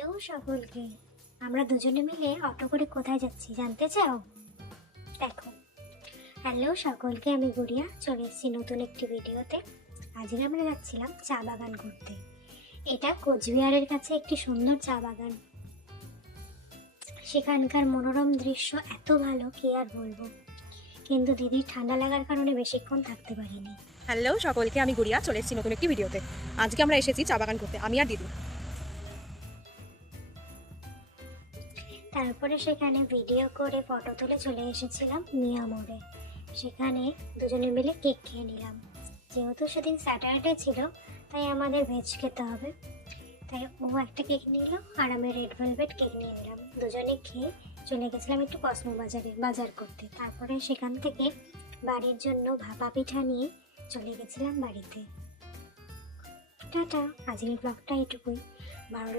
Hello সকলকে। আমরা দুজনে মিলে অটো করে কোথায় যাচ্ছি জানতে চাও? দেখো। হ্যালো সকলকে, আমি গুড়িয়া চলে এসেছি নতুন একটি ভিডিওতে। আজকে আমরা যাচ্ছিলাম চা বাগান করতে। এটা কোচবিহারের কাছে একটি সুন্দর চা বাগান। সেখানকার মনোরম দৃশ্য এত ভালো কি আর বলবো, কিন্তু দিদির ঠান্ডা লাগার কারণে বেশিক্ষণ থাকতে পারিনি। হ্যালো সকলকে, আমি গুড়িয়া চলে এসেছি নতুন একটি ভিডিওতে। আজকে আমরা এসেছি চা বাগান করতে, আমি আর দিদি। তারপরে সেখানে ভিডিও করে ফটো তুলে চলে এসেছিলাম মিয়া মোড়ে। সেখানে দুজনে মিলে কেক খেয়ে নিলাম। যেহেতু সেদিন স্যাটারডে ছিল, তাই আমাদের ভেজ খেতে হবে। তাই ও একটা কেক নিল আর আমি রেড ভেলভেট কেক নিয়ে নিলাম। দুজনে খেয়ে চলে গেছিলাম একটু কসমো বাজারে বাজার করতে। তারপরে সেখান থেকে বাড়ির জন্য ভাপা পিঠা নিয়ে চলে গেছিলাম বাড়িতে। টাটা, আজকের ব্লগটা এটুকুই। ভালো